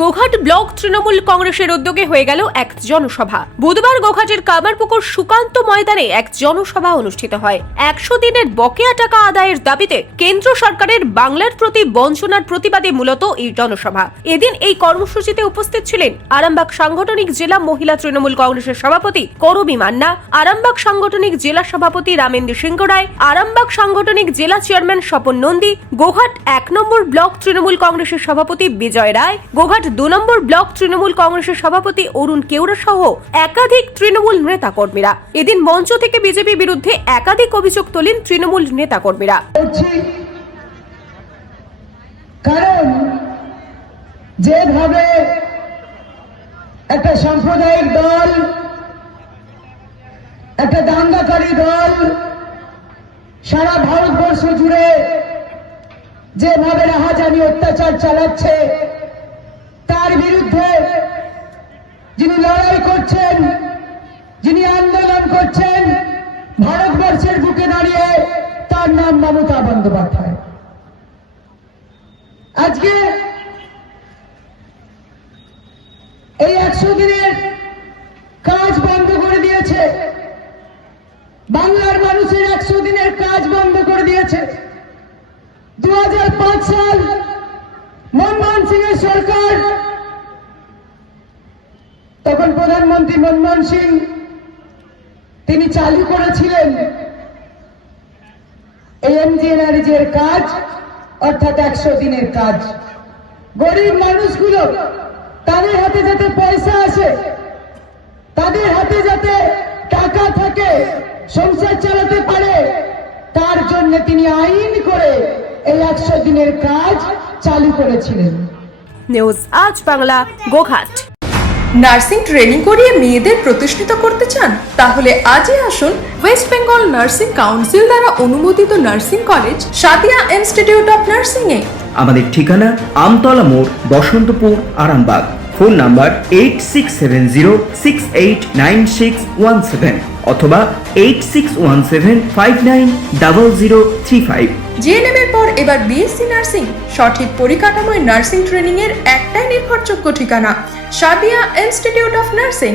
Goghat block Trinamool কংগ্রেসের উদ্যোগে হয়ে গেল এক জনসভা। বুধবার গোঘাটের কামারপুকুর সুকান্ত ময়দানে এক জনসভা অনুষ্ঠিত হয়। একশো দিনের বকেয়া টাকা আদায়ের দাবিতে কেন্দ্র সরকারের বাংলার প্রতি বঞ্চনার প্রতিবাদে মূলত এই জনসভা। এদিন এই কর্মসূচিতে উপস্থিত ছিলেন আরামবাগ সাংগঠনিক জেলা মহিলা তৃণমূল কংগ্রেসের সভাপতি করবী মান্না, আরামবাগ সাংগঠনিক জেলা সভাপতি রামেন্দ্র সিংহ রায়, আরামবাগ সাংগঠনিক জেলা চেয়ারম্যান স্বপন নন্দী, গোঘাট এক নম্বর ব্লক তৃণমূল কংগ্রেসের সভাপতি বিজয় রায়, গোঘাট দু নম্বর ব্লক তৃণমূল কংগ্রেসের সভাপতি অরুণ কেউরা সহ একাধিক তৃণমূল নেতাকর্মীরা। এদিন মঞ্চ থেকে বিজেপি বিরুদ্ধে একাধিক অভিযোগ তোলেন তৃণমূল নেতাকর্মীরা। করছি কারণ যেভাবে একটা সাম্প্রদায়িক দল, একটা দাঙ্গাকারী দল সারা ভারতবর্ষ জুড়ে যেভাবে রাহাজানি অত্যাচার চালাচ্ছে তার বিরুদ্ধে যিনি লড়াই করছেন, যিনি আন্দোলন করছেন, ভারতবর্ষের বুকে দাঁড়িয়ে তার নাম মমতা বন্দ্যোপাধ্যায়। আজকে এই একশো দিনের কাজ বন্ধ করে দিয়েছে। বাংলার মানুষের একশো দিনের কাজ বন্ধ করে দিয়েছে। দু হাজার পাঁচ সাল মনমোহন সিং এর সরকার তখন প্রধানমন্ত্রী মনমোহন সিং, তিনি চালু করেছিলেন এএমজিএনআরজি এর কাজ, অর্থাৎ একশো দিনের কাজ। গরিব মানুষগুলো, তাদের হাতে যাতে পয়সা আসে, তাদের হাতে যাতে টাকা থাকে, সংসার চালাতে পারে, তার জন্য তিনি আইন করে এই একশো দিনের কাজ চালু করেছিলেন। নিউজ আজ বাংলা, গোঘাট। নার্সিং ট্রেনিং করিয়ে মেয়েদের প্রতিষ্ঠিত করতে চান তাহলে আজই আসুন ওয়েস্ট বেঙ্গল নার্সিং কাউন্সিল দ্বারা অনুমোদিত nursing college Sadiya institute of nursing এ আমাদের ঠিকানা আমতলা মোড় Basantapur Arambagh. Phone number eight six seven zero six eight nine six one seven অথবা eight six one seven five nine double zero three five. GNM এর পর এবার BSc nursing সঠিক পরিকাঠামোয় nursing training এর একটাই নির্ভরযোগ্য ঠিকানা। Sadia institute of nursing